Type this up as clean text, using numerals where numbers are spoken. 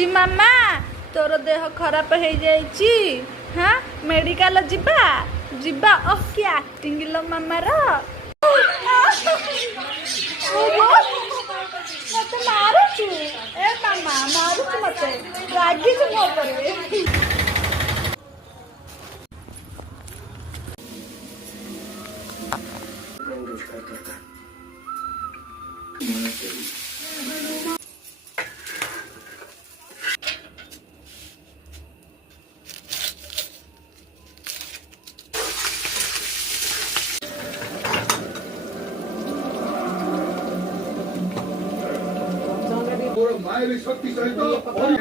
मामा तोर देह खराब हो जाइची हाँ मेडिकल जिबा जिबा ओह कि एक्टिंग लो मामार मत मारुचु ए मामा मारुचु मत रागी मो करे मायरी शक्ति सहित रागी